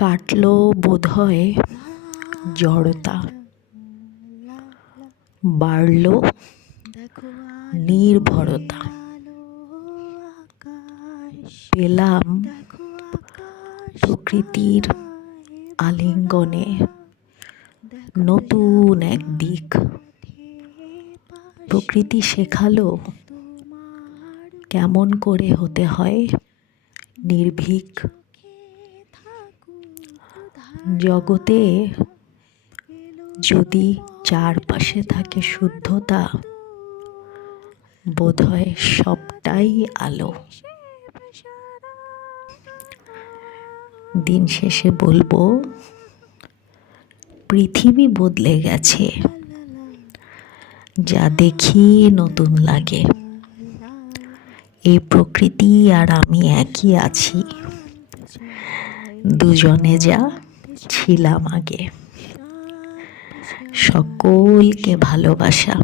কাটলো বোধহয় জড়তা, বাড়ল নির্ভরতা, পেলাম প্রকৃতির আলিঙ্গনে নতুন এক দিক। প্রকৃতি শেখালো কেমন করে হতে হয় নির্ভীক। জগতে যদি চারপাশে থাকে শুদ্ধতা, বোধহয় সবটাই আলো। দিন শেষে বলবো, পৃথিবী বদলে গেছে, যা দেখি নতুন লাগে। এই প্রকৃতি আর আমি একই আছি, দুজনে যা ছিলাম আগে। সকলকে ভালোবাসা।